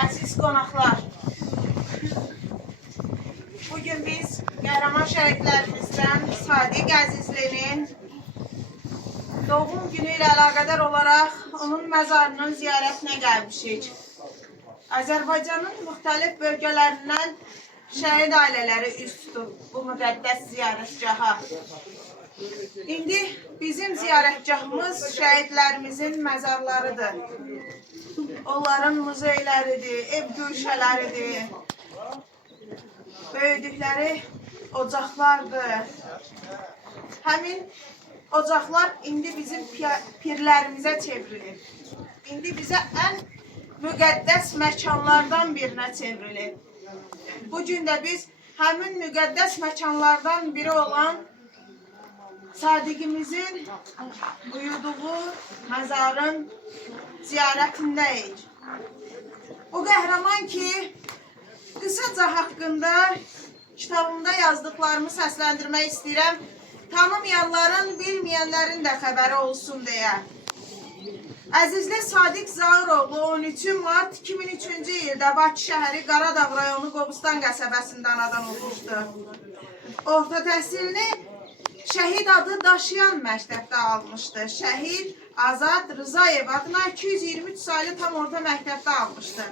Əziz qonaqlar, bugün biz qəhrəman şəhidlərimizdən Sadiq Əzizlinin doğum günü ilə əlaqədar olaraq onun məzarının ziyarətinə gəlmişik. Azərbaycanın müxtəlif bölgələrindən şəhid ailələri üz tutub bu müqəddəs ziyarətgaha. İndi bizim ziyarətgahımız şəhidlərimizin məzarlarıdır. Onların muzeyləridir, ev güşələridir, böyüdükləri ocaqlardır. Həmin ocaqlar indi bizim pirlərimizə çevrilir. İndi bizə ən müqəddəs məkanlardan birinə çevrilir. Bugün də biz həmin müqəddəs məkanlardan biri olan Sadiqimizin uyuduğu məzarın ziyarətindəyik. O qəhrəman ki, qısaca haqqında kitabımda yazdıqlarımı səsləndirmək istəyirəm. Tanımayanların, bilməyənlərin də xəbəri olsun deyə. Əzizli Sadiq Zağıroğlu 13 mart 2003-cü ildə Bakı şəhəri Qaradağ rayonu Qobustan qəsəbəsində anadan olmuşdu. Orta təhsilini şəhid adı daşıyan məktəbdə almışdı. Şəhid Azad Rızayev adına 223 saylı tam orta məktəbdə almışdı.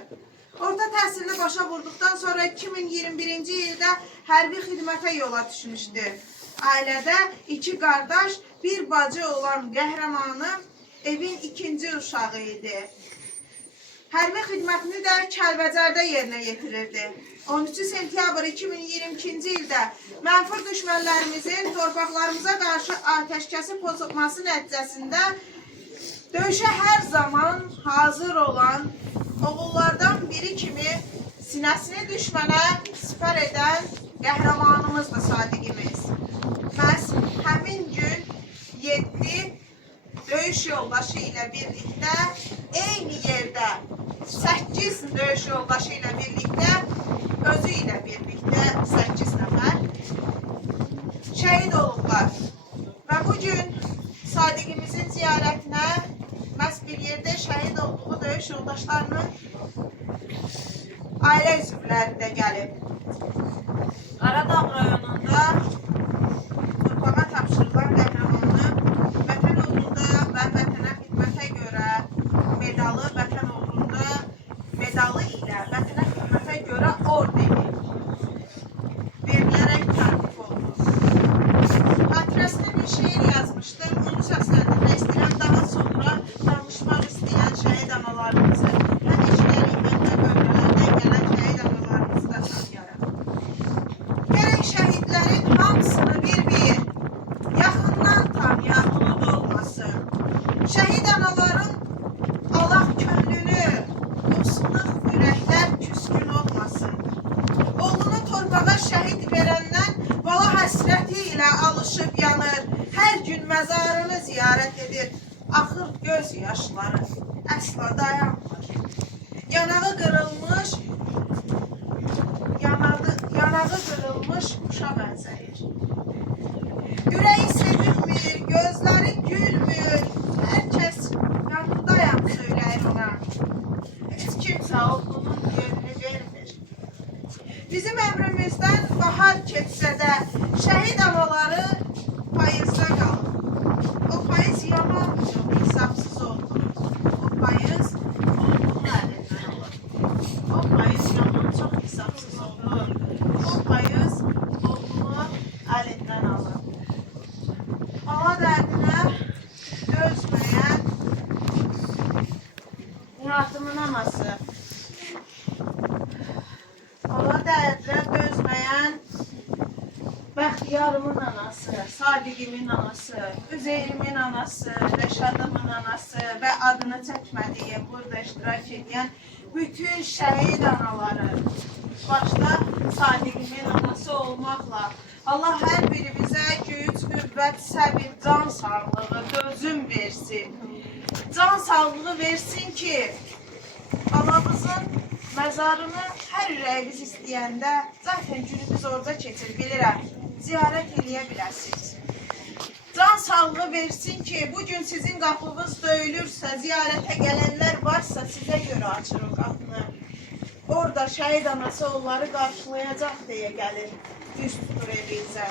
Orta təhsilini başa vurduqdan sonra 2021-ci ildə hərbi xidmətə yola düşmüşdü. Ailədə 2 qardaş, 1 bacı olan qəhrəmanım evin 2-ci uşağı idi. Hərbi xidmətini də Kəlbəcərdə yerinə yetirirdi. 13 sentyabr 2022-ci ildə mənfur düşmənlərimizin torpaqlarımıza qarşı atəşkəsi pozulması nəticəsində döyüşə hər zaman hazır olan oğullardan biri kimi sinəsini düşmənə sipər edən qəhrəmanımızdır Sadiqimiz. Məhz həmin gün 7 döyüş yoldaşı ilə birlikdə eyni yerdə 8 döyüş yoldaşı ilə birlikdə özü ilə birlikdə 8 nəfər şəhid olublar. Və bugün Sadiqimizin ziyarətinə məhz bir yerdə şəhid olduğu döyüş yoldaşlarının ailə üzvləri də gəlib. Qaradağ rayonunda torpağa tapşırılan qəhrəmanı vətən uğrunda və vətənə xidmətə görə medalı, vətən uğrunda medalı ilə vətənə xidmətə görə ordeni verilərək təltif olunur. tutuşub yanır, hər gün məzarını ziyarət edir. Axır göz yaşları əsla dayanmır. Yanağı qırılmış, quşa bənzəyir. Ürəyi sevinmir, gözləri gülmür. Hər kəs yanındayam söyləyir ona. Heç kimsə oğlunun yerini vermir. Bizim əmrimizdən bahar keçsə də şəhid anaları payızda qalır. O payız yaman çox hesabsız olur. O payız oğlunu əlindən alır. O payız yaman çox hesabsız olur. O payız oğlunu əlindən alır. Bala dərdinə dözməyən Muradımın anası. Bala dərdinə dözməyən Bəxtiyarımın anası, Sadiqimin anası, Üzeyrimin anası, Rəşadımın anası və adını çəkmədiyi burada iştirak edən bütün şəhid anaları, başda Sadiqimin anası olmaqla Allah hər birimizə güc, qüvvət, səbir, can sağlığı, dözüm versin. Can sağlığı versin ki, balamızın məzarını hər ürəyimiz istəyəndə, zaten günümüz orada keçir, bilirəm, ziyarət eləyə biləsiniz. Can sağlığı versin ki, bugün sizin qapınız döyülürsə, ziyarətə gələnlər varsa, sizə görə açır o qapını. Orada şəhid anası onları qarşılayacaq deyə gəlir, üz tutur evinizə.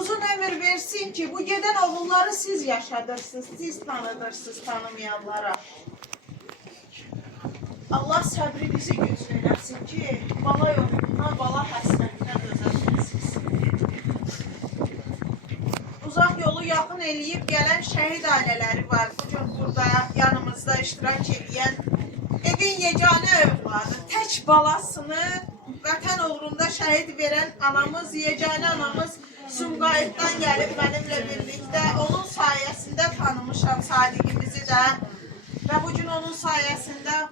Uzun ömür versin ki, bu gedən oğulları siz yaşadırsınız, siz tanıdırsınız tanımayanlara. Allah səbrinizi güclü eləsin ki, bala yolundan, bala həsrətinə dözəsiniz. Uzaq yolu yaxın eləyib gələn şəhid ailələri var. Bugün burada yanımızda iştirak edən evin yeganə övladı, tək balasını vətən uğrunda şəhid verən anamız, yeganə anamız Sumqayıtdan gəlib mənimlə birlikdə. Onun sayəsində tanımışam Sadiqimizi də və bugün onun sayəsində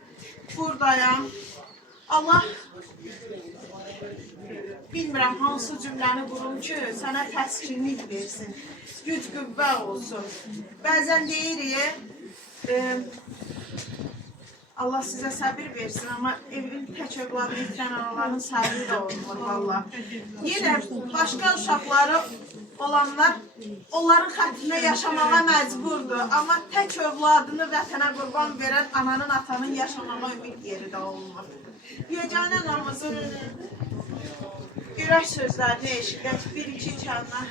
buradayam. Allah bilmirəm hansı cümləni qurum ki, sənə təskinlik versin, güc qüvvə olsun. Bəzən deyirik, Allah sizə səbir versin, amma evin tək övladını itirən anaların səbiri də olmur valla. Yenə başqa uşaqları olanlar onların xətrinə yaşamağa məcburdur, amma tək övladını vətənə qurban verən ananın, atanın yaşamağa ümid yeri də olmur. Yeganə anamızın ürək sözlərini eşidək, bir-iki kəlmə.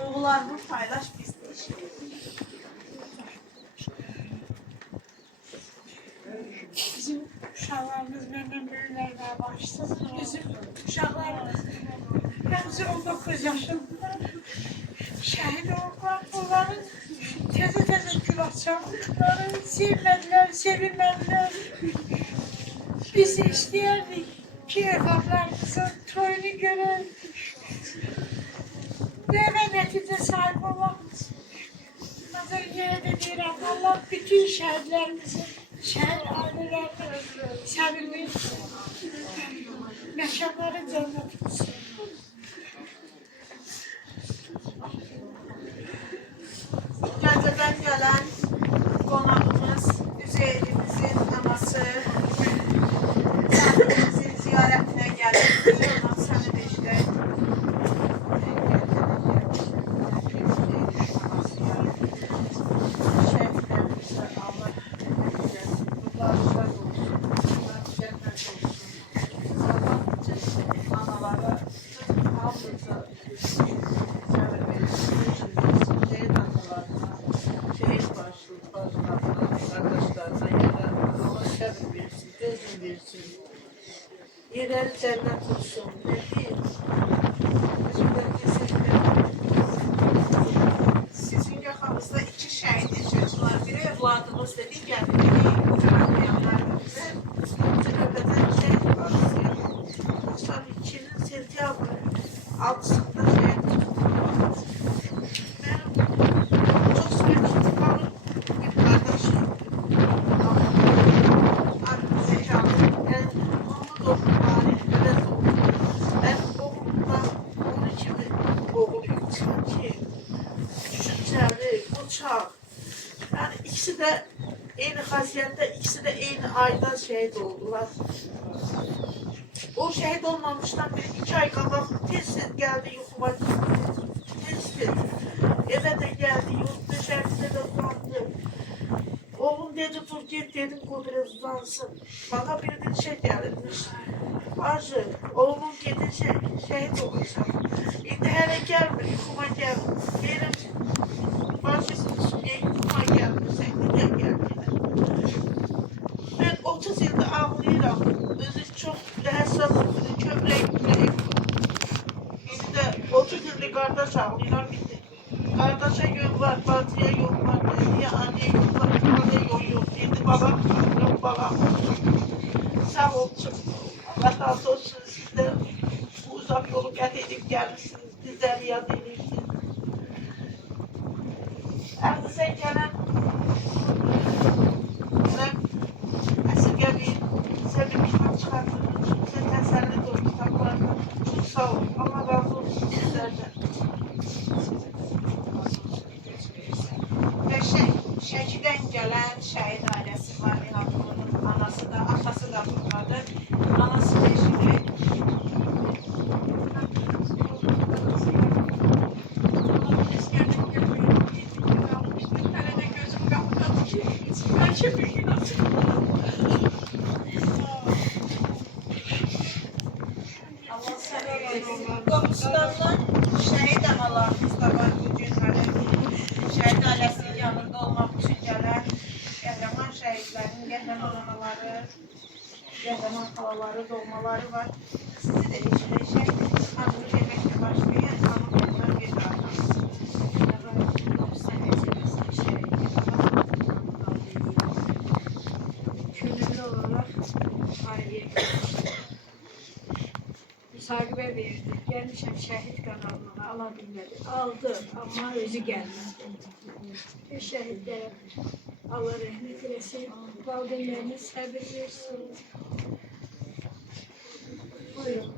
Oğullarını paylaş, biz də eşidək. Bizim uşaqlarımız məndən böyüklərlə başladı. Bizim uşaqlarımız həmsi 19 yaşındalar. Şəhid oldular. Onların təzə gül açanları sevmədilər, sevinmədilər. Biz istəyərdik ki, övladlarımızın toyunu görərdik. Və nəticə sahib olmamız. Nazar yerə də deyirəm, Allah bütün şəhidlərimizin şəhər ailələrinin səbirli məkanları cənnət olsun. Gəncədən gələn qonağımız Üzeyrimizin anası Sadiqimizin ziyarətinə gəlib. Buyurun, səni də işləyək. Yerleri cennet olsun. Sizin yaxamızda iki şəhid yaşayıcılar. Biri övladımızdır, digər biri ucaqlayanlardır. Cəbətən şəhid var. 92-nin sentyabr 6-sında şəhid tutulur. Mənim çox səhvim bir qardaşım. Adı Zeycan. Onu doğum tarixində də doğum. Mən oğlumdan İkisi de aynı hasiyette, ikisi de aynı ayda şehit oldular. O şehit olmamıştan bir 2 ay qabaq tez geldi yuxuma gitti. Tez. Eve de geldi, yurt dışarıda da uzandı. Oğlum dedi dur git dedim o biraz uzansın. Bana birden şey gelirmiş. Hacı, oğlum gidecek, şehit olacak. İndi hele gelmir, yuxuma gelmir. Derim, bacı yuxuma gelmir, sen niye gelmir? Ben 30 yılda ağlayıram. Özü çok həssaslıdır, kövrək. İndi de 30 yılda qardaş ağlayıram. Kardeşe yol var, bacıya yol var, anneye yol var, anneye yol yok. Şimdi babam kalıyor, babam. Sağ olsun. Allah razı olsun sizden. Bu uzak yolu qət edib gəlmişsiniz, bizləri yad edirsiniz. Əlinizə gələn əsirgə sizə bir kitab çıxartdığınız için, sizə təsəlli dolu kitablarla çok sağ olun. Allah razı olsun sizlərdən. Ve Şəkidən gələn şəhid ailəsi var. Onun anası da, atası da buradadır. Anası da eşidir. Allah səbəb olsun. Qomustandan şəhid analarımız da var bu günləri. Şəhid ailəsinin yanında olmaq üçün gələn qəhrəman şəhidlərin, qəhrəman anaları, qəhrəman xalaları, doğmaları var. Sizi də eşidəcək. Adını deməklə başlayan tanımayanlar bir daha. Könüllü olarak aileye müsahibə verdi. Gelmişəm şəhid qanalını ala bilmədi. Aldı ama özü gəlmədi. Şəhidlərə Allah rəhmət eləsin. Valideynləriniz səbir versin. Buyurun.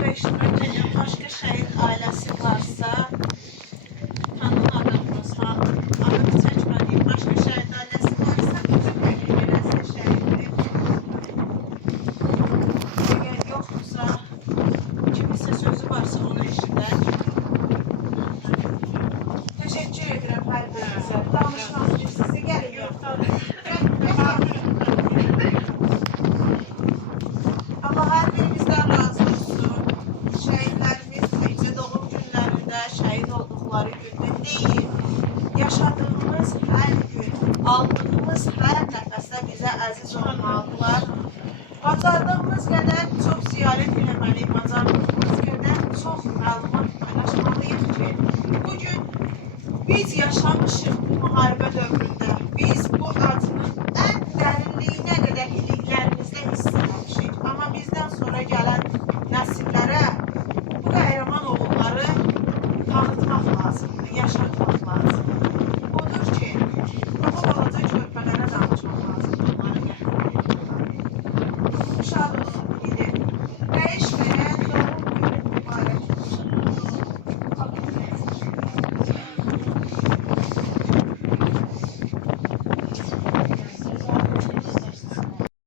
Bu iştirak edən başqa şəhid ailəsi varsa, tanımadığımız, adını çəkmədiyim başqa şəhid ailəsi varsa, bizim təqdim eləsin şəhidi. Əgər yoxdursa, kiminsə sözü varsa onu eşidək. Təşəkkür edirəm hər birinizə. Danışmaq istəyirsiniz, gəlin yox. Allah hər birimizdən razı olsun. Şəhidlərimiz təkcə doğum günlərində, şəhid olduqları gündə deyil. Yaşadığımız hər gün, aldığımız hər nəfəsdə bizə əziz olmalıdırlar. Bacardığımız qədər çox ziyarət eləməliyik, bacardığımız qədər çox məlumat paylaşmalıyıq ki, bugün biz yaşamışıq bu müharibə dövründə.